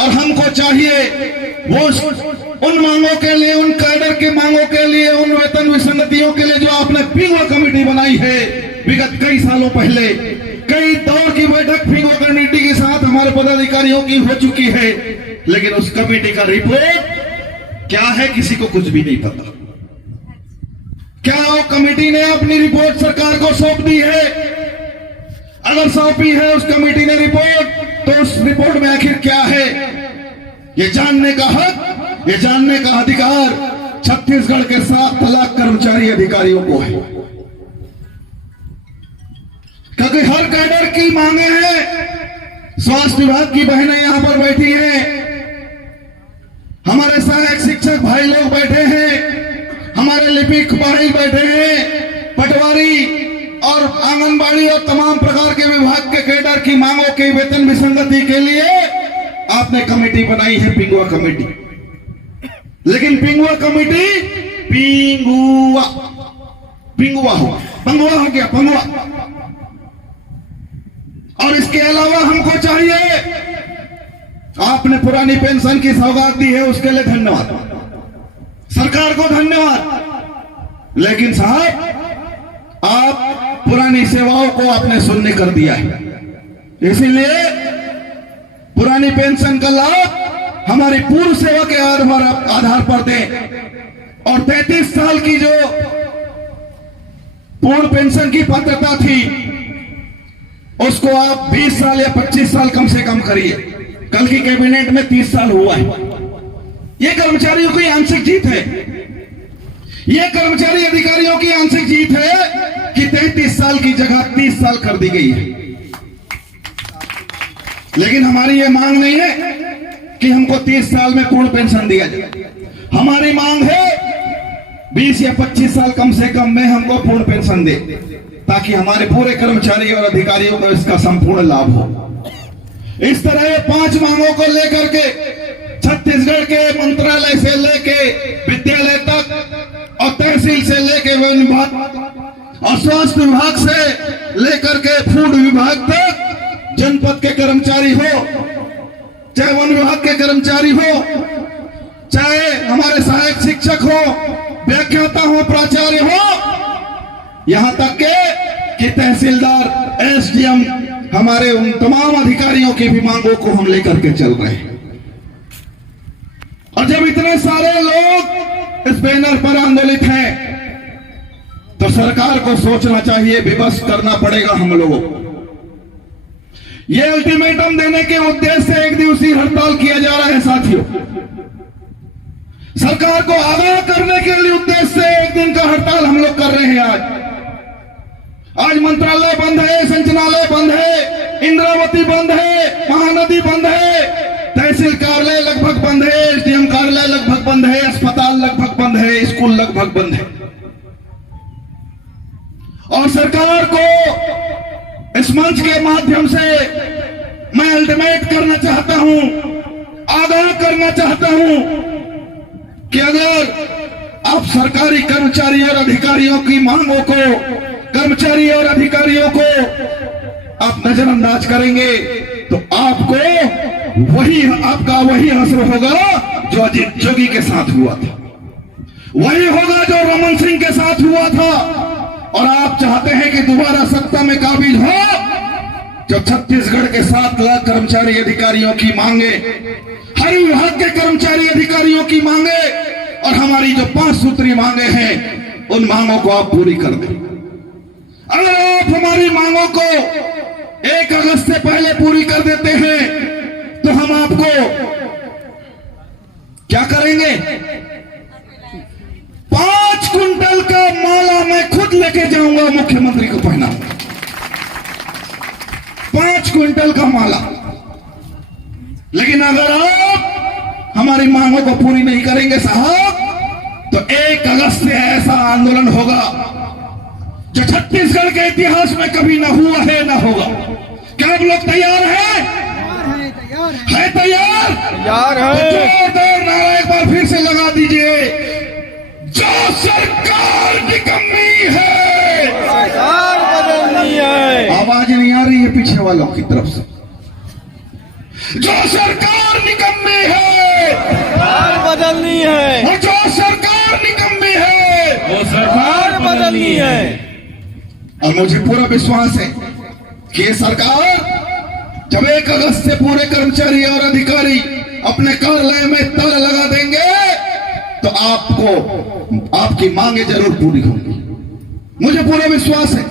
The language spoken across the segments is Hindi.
और हमको चाहिए वो उन मांगों के लिए, उन कैडर की मांगों के लिए, उन वेतन विसंगतियों के लिए जो आपने पिंगुआ कमेटी बनाई है विगत कई सालों पहले। कई दौर की बैठक पिंगुआ कमेटी के साथ हमारे पदाधिकारियों की हो चुकी है, लेकिन उस कमेटी का रिपोर्ट क्या है किसी को कुछ भी नहीं पता। क्या वो कमेटी ने अपनी रिपोर्ट सरकार को सौंप दी है? अगर सौंपी है उस कमेटी ने रिपोर्ट, तो उस रिपोर्ट में आखिर क्या है? ये जानने का हक, ये जानने का अधिकार छत्तीसगढ़ के 7 लाख कर्मचारी अधिकारियों को है, क्योंकि हर कैडर की मांगे हैं। स्वास्थ्य विभाग की बहनें यहां पर बैठी हैं, हमारे सहायक शिक्षक भाई लोग बैठे हैं, हमारे लिपिक भाई बैठे हैं, पटवारी और आंगनबाड़ी और तमाम प्रकार के विभाग के कैडर की मांगों की वेतन विसंगति के लिए आपने कमेटी बनाई है, पिंगुआ कमेटी। लेकिन पिंगुआ कमेटी पिंगुआ पिंगुआ हुआ, पंगुआ हो गया, पंगुआ। और इसके अलावा हमको चाहिए, आपने पुरानी पेंशन की सौगात दी है, उसके लिए धन्यवाद, सरकार को धन्यवाद। लेकिन साहब, आप पुरानी सेवाओं को आपने शून्य कर दिया है। इसीलिए पुरानी पेंशन का लाभ हमारी पूर्व सेवा के आधार पर दें, और 33 साल की जो पूर्व पेंशन की पात्रता थी उसको आप 20 साल या 25 साल कम से कम करिए। कल की कैबिनेट में 30 साल हुआ है। यह कर्मचारियों की आंशिक जीत है, यह कर्मचारी अधिकारियों की आंशिक जीत है कि 33 साल की जगह 30 साल कर दी गई है। लेकिन हमारी यह मांग नहीं है कि हमको 30 साल में पूर्ण पेंशन दिया जाए। हमारी मांग है 20 या 25 साल कम से कम में हमको पूर्ण पेंशन दे, ताकि हमारे पूरे कर्मचारी और अधिकारियों को इसका संपूर्ण लाभ हो। इस तरह 5 मांगों को लेकर के छत्तीसगढ़ के मंत्रालय से लेके विद्यालय तक और तहसील से लेके वन विभाग और स्वास्थ्य विभाग से लेकर के फूड विभाग तक, जनपद के कर्मचारी हो, चाहे वन विभाग के कर्मचारी हो, चाहे हमारे सहायक शिक्षक हो, व्याख्याता हो, प्राचार्य हो, यहां तक कि तहसीलदार, एसडीएम, हमारे उन तमाम अधिकारियों की भी मांगों को हम लेकर के चल रहे हैं। और जब इतने सारे लोग इस बैनर पर आंदोलित हैं, तो सरकार को सोचना चाहिए, विवश करना पड़ेगा हम लोगों को। यह अल्टीमेटम देने के उद्देश्य से एक दिवसीय हड़ताल किया जा रहा है साथियों। सरकार को आगाह करने के लिए उद्देश्य से एक दिन का हड़ताल हम लोग कर रहे हैं। आज मंत्रालय बंद है, संचालय बंद है, इंद्रावती बंद है, महानदी बंद है, तहसील कार्यालय लगभग बंद है, एसडीएम कार्यालय लगभग बंद है, अस्पताल लगभग बंद है, स्कूल लगभग बंद है। और सरकार को इस मंच के माध्यम से मैं अल्टीमेट करना चाहता हूं, आगाह करना चाहता हूं कि अगर आप सरकारी कर्मचारी और अधिकारियों की मांगों को, कर्मचारी और अधिकारियों को आप नजरअंदाज करेंगे, तो आपको आपका वही असर होगा जो अजीत जोगी के साथ हुआ था, वही होगा जो रमन सिंह के साथ हुआ था। और आप चाहते हैं कि दोबारा सत्ता में काबिज हो, जो छत्तीसगढ़ के 7 लाख कर्मचारी अधिकारियों की मांगे, हर विभाग के कर्मचारी अधिकारियों की मांगे और हमारी जो 5 सूत्री मांगे हैं, उन मांगों को आप पूरी कर दें। अगर आप हमारी मांगों को 1 अगस्त से पहले पूरी कर देते हैं, तो हम आपको क्या करेंगे? 5 कुंटल का माला मैं खुद लेके जाऊंगा, मुख्यमंत्री को पहनाऊंगा। 5 कुंटल का माला। लेकिन अगर आप हमारी मांगों को पूरी नहीं करेंगे साहब, तो 1 अगस्त से ऐसा आंदोलन होगा जो छत्तीसगढ़ के इतिहास में कभी ना हुआ है, ना होगा। क्या आप लोग तैयार हैं? है तैयार? तैयार है। तो जोरदार नारा एक बार फिर से लगा दीजिए, जो सरकार निकम्मी है, सरकार बदलनी है। आवाज नहीं आ रही है पीछे वालों की तरफ से। जो सरकार निकम्मी बदलनी है। और मुझे पूरा विश्वास है कि ये सरकार जब 1 अगस्त से पूरे कर्मचारी और अधिकारी अपने कार्यालय में ताला लगा देंगे तो आपको आपकी मांगे जरूर पूरी होंगी, मुझे पूरा विश्वास है।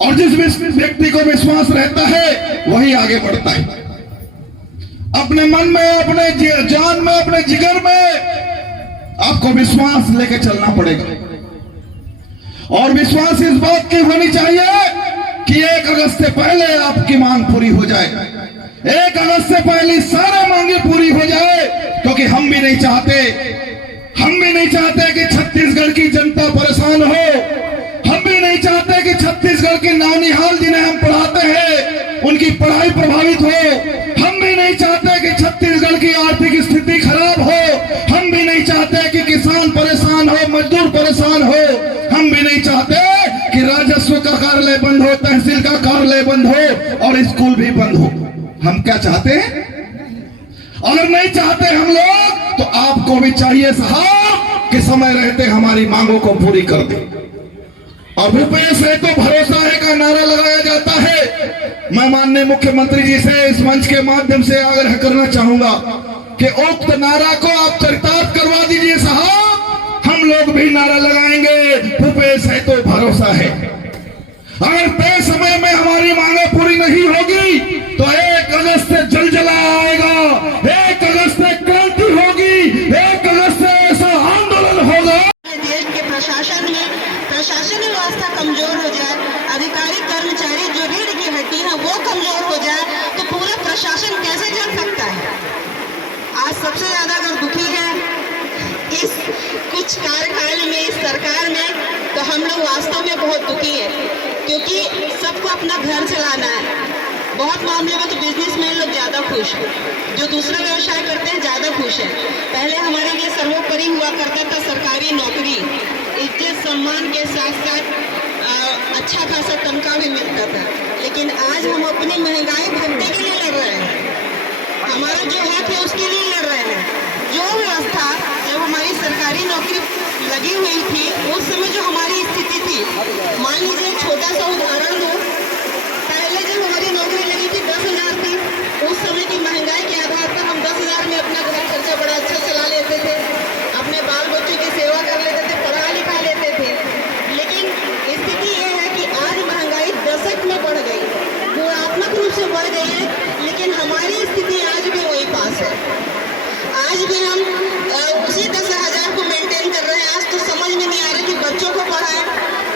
और जिस व्यक्ति को विश्वास रहता है वही आगे बढ़ता है। अपने मन में, अपने जान में, अपने जिगर में आपको विश्वास लेके चलना पड़ेगा। और विश्वास इस बात की होनी चाहिए कि 1 अगस्त से पहले आपकी मांग पूरी हो जाए, 1 अगस्त से पहले सारा मांगे पूरी हो जाए, क्योंकि हम भी नहीं चाहते कि छत्तीसगढ़ की जनता परेशान हो। हम भी नहीं चाहते कि छत्तीसगढ़ के नौनिहाल जिन्हें हम पढ़ाते हैं उनकी पढ़ाई प्रभावित हो। हम भी नहीं चाहते कि छत्तीसगढ़ की आर्थिक स्थिति खराब हो। हम भी नहीं चाहते कि किसान परेशान हो, मजदूर परेशान हो। हम भी नहीं चाहते कि राजस्व का कार्यालय बंद हो, तहसील का कार्यालय बंद हो और स्कूल भी बंद हो। हम क्या चाहते हैं? अगर नहीं चाहते हम लोग तो आपको भी चाहिए साहब कि समय रहते हमारी मांगों को पूरी कर दे। और भूपेश है तो भरोसा है का नारा लगाया जाता है। मैं माननीय मुख्यमंत्री जी से इस मंच के माध्यम से आग्रह करना चाहूंगा कि उक्त नारा को आप चरितार्थ करवा दीजिए साहब। हम लोग भी नारा लगाएंगे, भूपेश है तो भरोसा है। अगर तय समय में हमारी मांगे पूरी नहीं होगी तो 1 अगस्त से जलजला आएगा, 1 अगस्त से क्रांति होगी, 1 अगस्त से ऐसा आंदोलन होगा। देश के प्रशासनिक व्यवस्था कमजोर हो जाए, अधिकारी कर्मचारी जो रीढ़ की हड्डी है वो कमजोर हो जाए तो पूरा प्रशासन कैसे चल सकता है। आज सबसे ज्यादा अगर दुखी है इस कुछ कार्यकाल में, इस सरकार में, तो हम लोग वास्तव में बहुत दुखी है, क्योंकि सबको अपना घर चलाना है। बहुत मामले में तो बिजनेसमैन लोग ज्यादा खुश हैं, जो दूसरा व्यवसाय करते हैं ज्यादा खुश हैं। पहले हमारे लिए सर्वोपरि हुआ करता था सरकारी नौकरी, इज्जत सम्मान के साथ साथ अच्छा खासा तनख्वाह भी मिलता था। लेकिन आज हम अपनी महंगाई भत्ते के लिए लड़ रहे हैं, हमारा जो हक है उसके लिए लड़ रहे हैं। जो व्यवस्था जब हमारी सरकारी नौकरी लगी हुई थी उस समय जो हमारी स्थिति थी, मान लीजिए छोटा सा उदाहरण दो, पहले जब हमारी नौकरी लगी थी 10,000 थी, उस समय की महंगाई के आधार पर हम 10,000 में अपना घर खर्चा बड़ा अच्छा चला लेते थे, अपने बाल बच्चों की सेवा कर लेते थे, पढ़ा लिखा लेते थे। लेकिन स्थिति ये है कि आज महंगाई दशक में बढ़ गई, गुणात्मक रूप से बढ़ गई है, लेकिन हमारी स्थिति आज भी वही पास है। आज भी हम उसी 10,000 को मेंटेन कर रहे हैं। आज तो समझ में नहीं आ रहा कि बच्चों को पढ़ाएं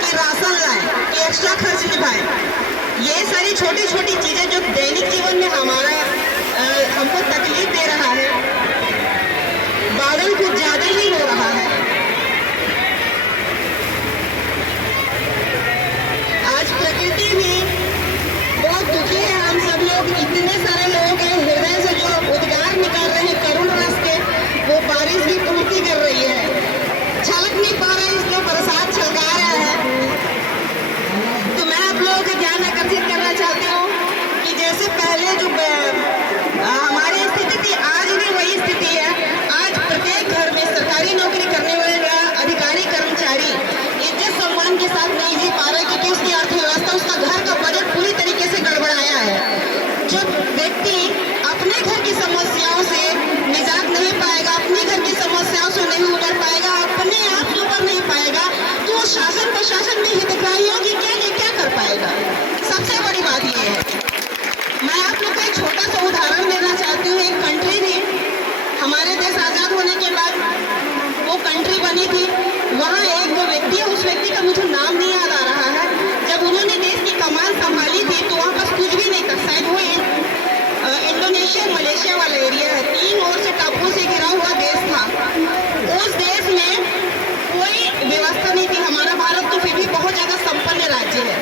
कि राशन लाएं कि एक्स्ट्रा खर्च निभाएं। ये सारी छोटी छोटी चीजें जो दैनिक जीवन में हमको तकलीफ दे रहा है, बादल कुछ ज्यादा ही हो रहा है। आज प्रकृति भी बहुत दुखी है। हम सब लोग, इतने सारे लोगों के हृदय से जो उद्गार निकाल रहे हैं करुण रस के, वो बारिश भी पूर्ति कर रही है। छलक नहीं पा रहा है, इसलिए बरसात छलका रहा है। तो मैं आप लोगों का ध्यान आकर्षित करना चाहती हूँ कि जैसे पहले जो हमारी स्थिति थी, आज भी वही स्थिति है। आज प्रत्येक घर में सरकारी नौकरी करने वाले अधिकारी कर्मचारी इज्जत सम्मान के साथ नहीं जी पा रहे, क्योंकि उसकी अर्थव्यवस्था, उसका घर का बजट पूरी तरीके से गड़बड़ाया है। जब व्यक्ति अपने घर की समस्याओं से निजात नहीं पाएगा, अपने घर की समस्याओं से नहीं उबर पाएगा, अपने आप से उबर नहीं पाएगा, तो शासन प्रशासन में हितग्राहियों की क्या कर पाएगा। सबसे बड़ी बात यह है। मैं आप लोग को एक छोटा सा उदाहरण देना चाहती हूँ। एक कंट्री थी, हमारे देश आजाद होने के बाद वो कंट्री बनी थी। वहाँ एक दो व्यक्ति है, उस व्यक्ति का मुझे नाम नहीं याद आ रहा है। जब उन्होंने देश की कमान संभाली थी तो वहाँ पास कुछ भी नहीं था। शायद वो इंडोनेशिया मलेशिया वाला एरिया है, 3 ओर से टापुओं से घिरा हुआ देश था। उस देश में कोई व्यवस्था नहीं थी। हमारा भारत तो फिर भी बहुत ज्यादा संपन्न राज्य है,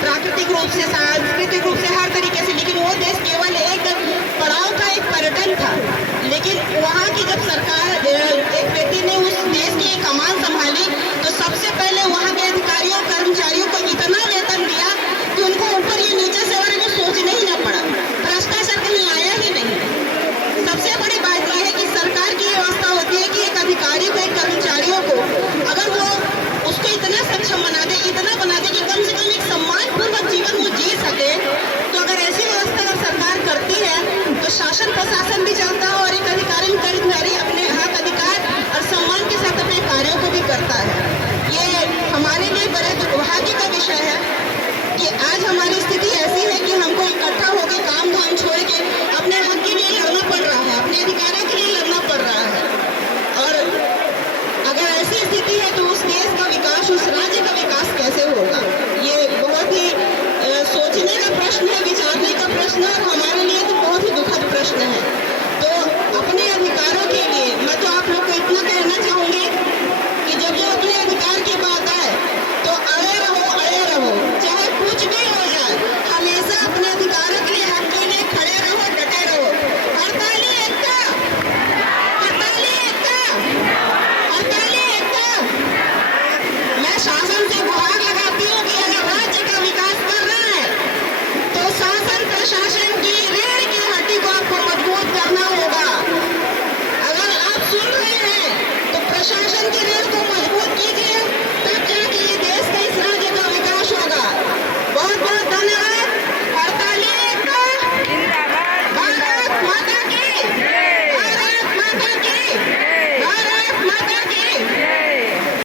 प्राकृतिक रूप से, सांस्कृतिक रूप से, हर तरीके से। लेकिन वो देश केवल एक पड़ाव का, एक पर्यटन था। लेकिन वहाँ की जब सरकार, एक व्यक्ति ने उस देश की कमान संभाली तो सबसे पहले वहाँ के अधिकारियों कर्मचारियों को इतना वेतन दिया कि उनको ऊपर ये नीचे से बारे में सोचना ही ना पड़ा, भ्रष्टाचार कहीं आया ही नहीं। सबसे बड़ी बात यह है कि सरकार की व्यवस्था होती है कि एक अधिकारी को, एक कर्मचारियों को, अगर वो उसको प्रश्न है। तो अपने अधिकारों के लिए मैं तो आप लोग को इतना कहना चाहूंगी कि जब जब अपने अधिकार की बात आए तो अड़े रहो, चाहे कुछ भी हो जाए, हमेशा अपने अधिकारों के लिए, हक के लिए खड़े रहो, डटे रहो। हड़ताली एकता, हड़ताली एकता, हड़ताली एकता। मैं शासन से गुहार लगाती हूँ कि अगर राज्य का विकास करना है तो शासन प्रशासन की रीढ़ की हड्डी को आपको मजबूत करना होगा। अगर आप सुन रहे हैं तो प्रशासन की रीढ़ को